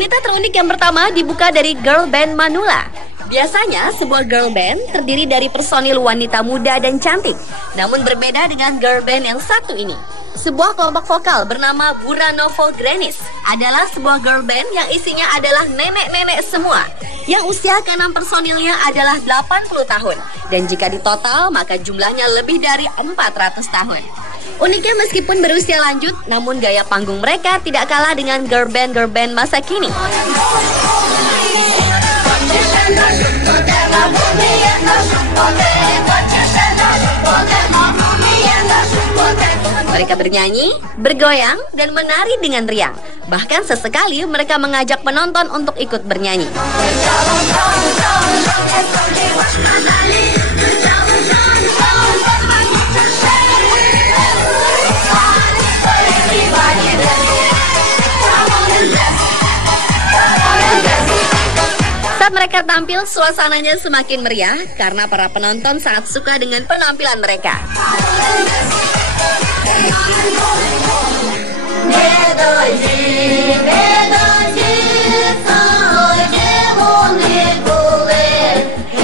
Wanita terunik yang pertama dibuka dari girl band Manula. Biasanya sebuah girl band terdiri dari personil wanita muda dan cantik. Namun berbeda dengan girl band yang satu ini. Sebuah kelompok vokal bernama Buranovo Grenis adalah sebuah girl band yang isinya adalah nenek-nenek semua. Yang usia ke-6 personilnya adalah 80 tahun. Dan jika ditotal maka jumlahnya lebih dari 400 tahun. Uniknya meskipun berusia lanjut, namun gaya panggung mereka tidak kalah dengan girl band masa kini. Mereka bernyanyi, bergoyang, dan menari dengan riang. Bahkan sesekali mereka mengajak penonton untuk ikut bernyanyi. Saat mereka tampil, suasananya semakin meriah karena para penonton sangat suka dengan penampilan mereka.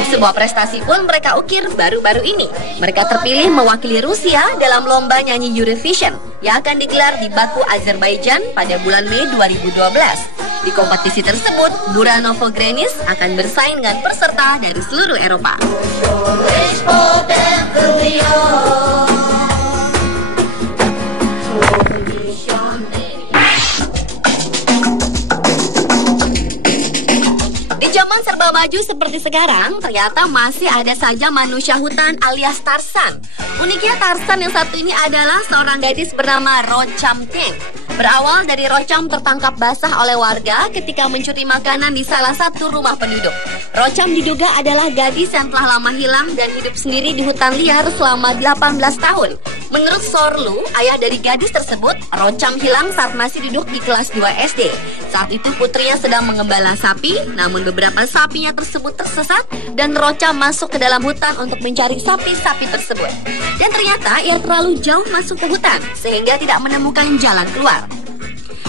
Sebuah prestasi pun mereka ukir baru-baru ini. Mereka terpilih mewakili Rusia dalam lomba nyanyi Eurovision yang akan digelar di Baku, Azerbaijan pada bulan Mei 2012. Di kompetisi tersebut, Buranovo Grenis akan bersaing dengan peserta dari seluruh Eropa. Di zaman serba maju seperti sekarang, ternyata masih ada saja manusia hutan alias Tarzan. Uniknya Tarzan yang satu ini adalah seorang gadis bernama Rocham Teng. Berawal dari Rocham tertangkap basah oleh warga ketika mencuri makanan di salah satu rumah penduduk. Rocham diduga adalah gadis yang telah lama hilang dan hidup sendiri di hutan liar selama 18 tahun. Menurut Sorlu, ayah dari gadis tersebut, Rocham hilang saat masih duduk di kelas 2 SD. Saat itu putrinya sedang mengembala sapi, namun beberapa sapinya tersebut tersesat dan Rocham masuk ke dalam hutan untuk mencari sapi-sapi tersebut. Dan ternyata ia terlalu jauh masuk ke hutan sehingga tidak menemukan jalan keluar.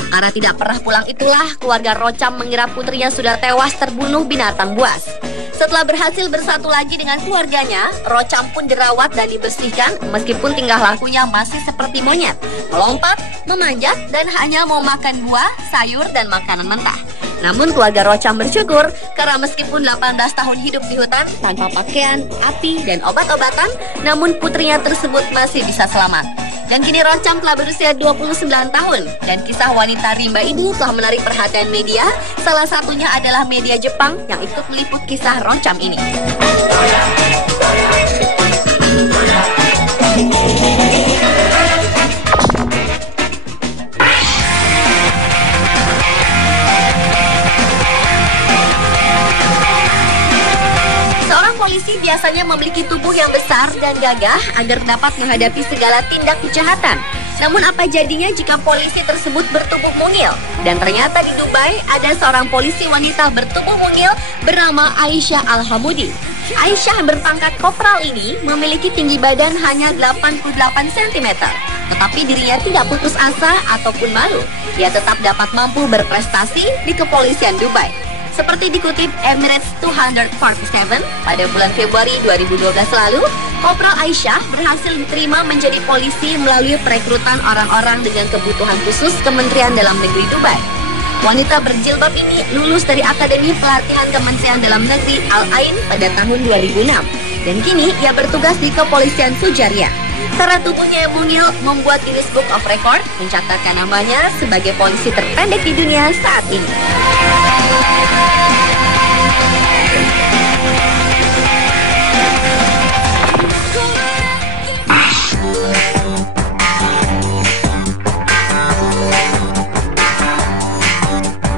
Karena tidak pernah pulang itulah keluarga Rocham mengira putrinya sudah tewas terbunuh binatang buas. Setelah berhasil bersatu lagi dengan keluarganya, Rocham pun dirawat dan dibersihkan meskipun tingkah lakunya masih seperti monyet, melompat, memanjat, dan hanya mau makan buah, sayur, dan makanan mentah. Namun keluarga Rocham bersyukur karena meskipun 18 tahun hidup di hutan tanpa pakaian, api, dan obat-obatan, namun putrinya tersebut masih bisa selamat. Dan kini Rocham telah berusia 29 tahun dan kisah wanita rimba ini telah menarik perhatian media. Salah satunya adalah media Jepang yang ikut meliput kisah Rocham ini. Polisi biasanya memiliki tubuh yang besar dan gagah agar dapat menghadapi segala tindak kejahatan. Namun apa jadinya jika polisi tersebut bertubuh mungil? Dan ternyata di Dubai ada seorang polisi wanita bertubuh mungil bernama Aisyah Al-Hamudi. Aisyah yang berpangkat kopral ini memiliki tinggi badan hanya 88 cm. Tetapi dirinya tidak putus asa ataupun malu. Ia tetap dapat mampu berprestasi di kepolisian Dubai. Seperti dikutip Emirates 247 pada bulan Februari 2012 lalu, Kopral Aisyah berhasil diterima menjadi polisi melalui perekrutan orang-orang dengan kebutuhan khusus Kementerian Dalam Negeri Dubai. Wanita berjilbab ini lulus dari Akademi Pelatihan Kementerian Dalam Negeri Al-Ain pada tahun 2006. Dan kini ia bertugas di Kepolisian Sujaria. Karena tubuhnya yang mungil membuat Guinness Book of Record mencatatkan namanya sebagai polisi terpendek di dunia saat ini.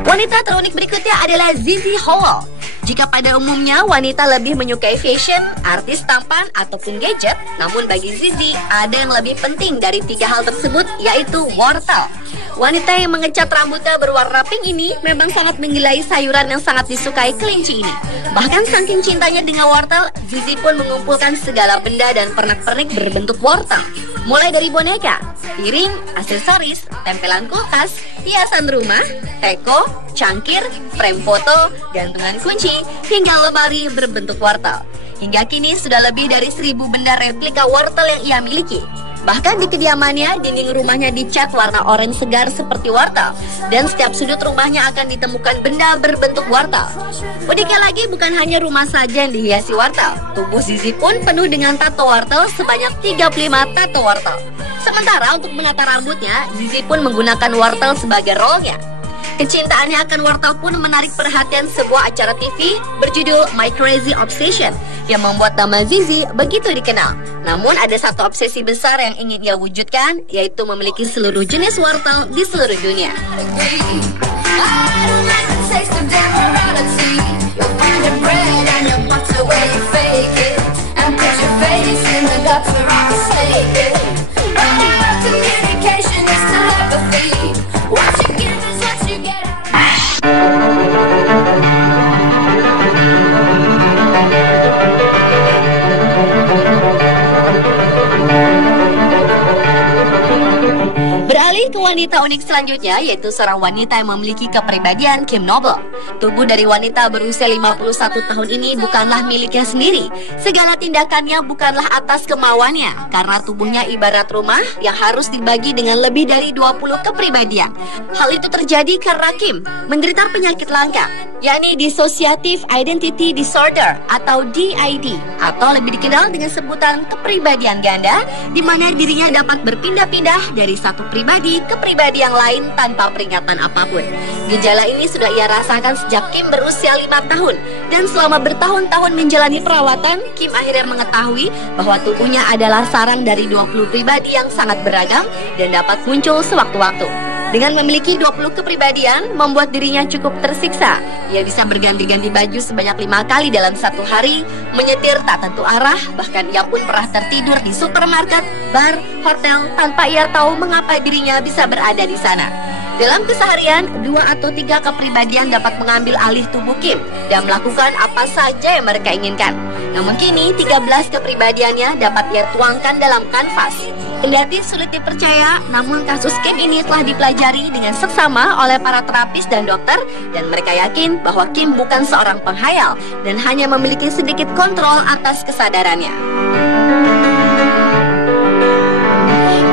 Wanita terunik berikutnya adalah Zizi Howell. Jika pada umumnya wanita lebih menyukai fashion, artis tampan, ataupun gadget, namun bagi Zizi ada yang lebih penting dari tiga hal tersebut, yaitu wortel. Wanita yang mengecat rambutnya berwarna pink ini memang sangat menggilai sayuran yang sangat disukai kelinci ini. Bahkan saking cintanya dengan wortel, Zizi pun mengumpulkan segala benda dan pernak-pernik berbentuk wortel. Mulai dari boneka, piring, aksesoris, tempelan kulkas, hiasan rumah, teko, cangkir, frame foto, gantungan kunci, hingga lemari berbentuk wortel. Hingga kini sudah lebih dari 1000 benda replika wortel yang ia miliki. Bahkan di kediamannya, dinding rumahnya dicat warna oranye segar seperti wortel. Dan setiap sudut rumahnya akan ditemukan benda berbentuk wortel. Uniknya lagi, bukan hanya rumah saja yang dihiasi wortel. Tubuh Zizi pun penuh dengan tato wortel sebanyak 35 tato wortel. Sementara untuk menata rambutnya, Zizi pun menggunakan wortel sebagai rollnya. Kecintaannya akan wortel pun menarik perhatian sebuah acara TV berjudul My Crazy Obsession yang membuat nama Zizi begitu dikenal. Namun ada satu obsesi besar yang ingin ia wujudkan, yaitu memiliki seluruh jenis wortel di seluruh dunia. Beralih ke wanita unik selanjutnya, yaitu seorang wanita yang memiliki kepribadian Kim Noble. Tubuh dari wanita berusia 51 tahun ini bukanlah miliknya sendiri. Segala tindakannya bukanlah atas kemauannya, karena tubuhnya ibarat rumah yang harus dibagi dengan lebih dari 20 kepribadian. Hal itu terjadi karena Kim menderita penyakit langka, yakni Dissociative Identity Disorder atau DID, atau lebih dikenal dengan sebutan kepribadian ganda, di mana dirinya dapat berpindah-pindah dari satu pribadi ke pribadi yang lain tanpa peringatan apapun. Gejala ini sudah ia rasakan sejak Kim berusia 5 tahun, dan selama bertahun-tahun menjalani perawatan, Kim akhirnya mengetahui bahwa tubuhnya adalah sarang dari 20 pribadi yang sangat beragam dan dapat muncul sewaktu-waktu. Dengan memiliki 20 kepribadian, membuat dirinya cukup tersiksa. Ia bisa berganti-ganti baju sebanyak 5 kali dalam satu hari, menyetir tak tentu arah, bahkan ia pun pernah tertidur di supermarket, bar, hotel, tanpa ia tahu mengapa dirinya bisa berada di sana. Dalam keseharian, 2 atau 3 kepribadian dapat mengambil alih tubuh Kim dan melakukan apa saja yang mereka inginkan. Namun kini, 13 kepribadiannya dapat ia tuangkan dalam kanvas. Kendati sulit dipercaya, namun kasus Kim ini telah dipelajari dengan seksama oleh para terapis dan dokter, dan mereka yakin bahwa Kim bukan seorang penghayal dan hanya memiliki sedikit kontrol atas kesadarannya.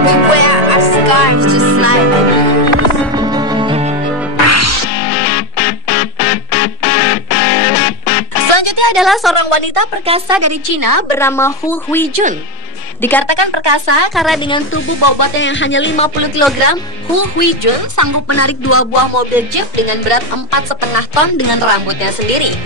We wear our scars just like selanjutnya adalah seorang wanita perkasa dari Cina bernama Hu Huijun. Dikatakan perkasa karena dengan tubuh bobotnya yang hanya 50 kg, Hu Huijun sanggup menarik 2 buah mobil jeep dengan berat 4,5 ton dengan rambutnya sendiri.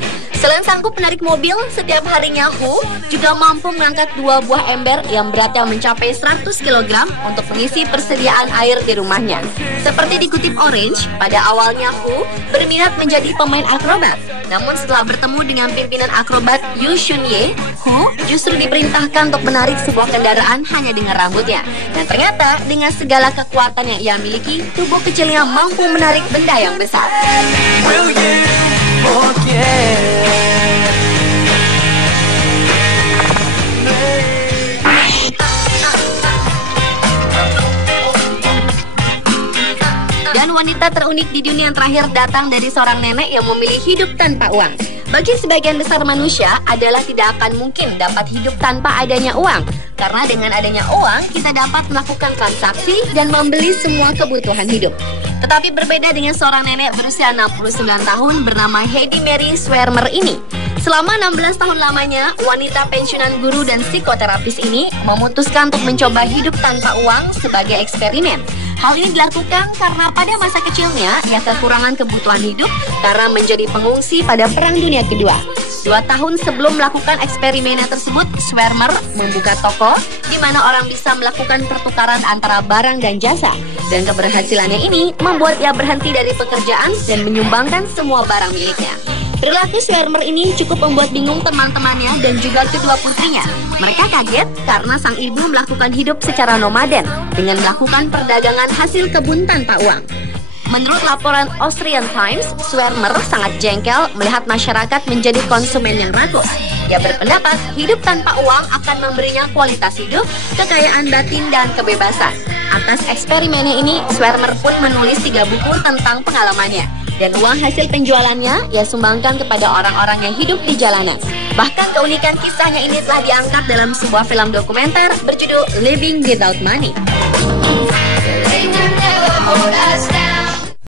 Selain sanggup menarik mobil, setiap harinya Hu juga mampu mengangkat 2 buah ember yang beratnya mencapai 100 kg untuk mengisi persediaan air di rumahnya. Seperti dikutip Orange, pada awalnya Hu berminat menjadi pemain akrobat. Namun setelah bertemu dengan pimpinan akrobat Yu Shunye, Hu justru diperintahkan untuk menarik sebuah kendaraan hanya dengan rambutnya. Dan ternyata dengan segala kekuatan yang ia miliki, tubuh kecilnya mampu menarik benda yang besar. Dan wanita terunik di dunia yang terakhir datang dari seorang nenek yang memilih hidup tanpa uang. Bagi sebagian besar manusia adalah tidak akan mungkin dapat hidup tanpa adanya uang. Karena dengan adanya uang, kita dapat melakukan transaksi dan membeli semua kebutuhan hidup. Tetapi berbeda dengan seorang nenek berusia 69 tahun bernama Heidi Mary Swermer ini. Selama 16 tahun lamanya, wanita pensiunan guru dan psikoterapis ini memutuskan untuk mencoba hidup tanpa uang sebagai eksperimen. Hal ini dilakukan karena pada masa kecilnya ia kekurangan kebutuhan hidup karena menjadi pengungsi pada Perang Dunia Kedua. 2 tahun sebelum melakukan eksperimennya tersebut, Swermer membuka toko di mana orang bisa melakukan pertukaran antara barang dan jasa. Dan keberhasilannya ini membuat ia berhenti dari pekerjaan dan menyumbangkan semua barang miliknya. Perilaku Swermer ini cukup membuat bingung teman-temannya dan juga kedua putrinya. Mereka kaget karena sang ibu melakukan hidup secara nomaden dengan melakukan perdagangan hasil kebun tanpa uang. Menurut laporan Austrian Times, Swermer sangat jengkel melihat masyarakat menjadi konsumen yang rakus. Ia berpendapat hidup tanpa uang akan memberinya kualitas hidup, kekayaan batin, dan kebebasan. Atas eksperimennya ini, Swermer pun menulis 3 buku tentang pengalamannya. Dan uang hasil penjualannya ia sumbangkan kepada orang-orang yang hidup di jalanan. Bahkan keunikan kisahnya ini telah diangkat dalam sebuah film dokumenter berjudul Living Without Money.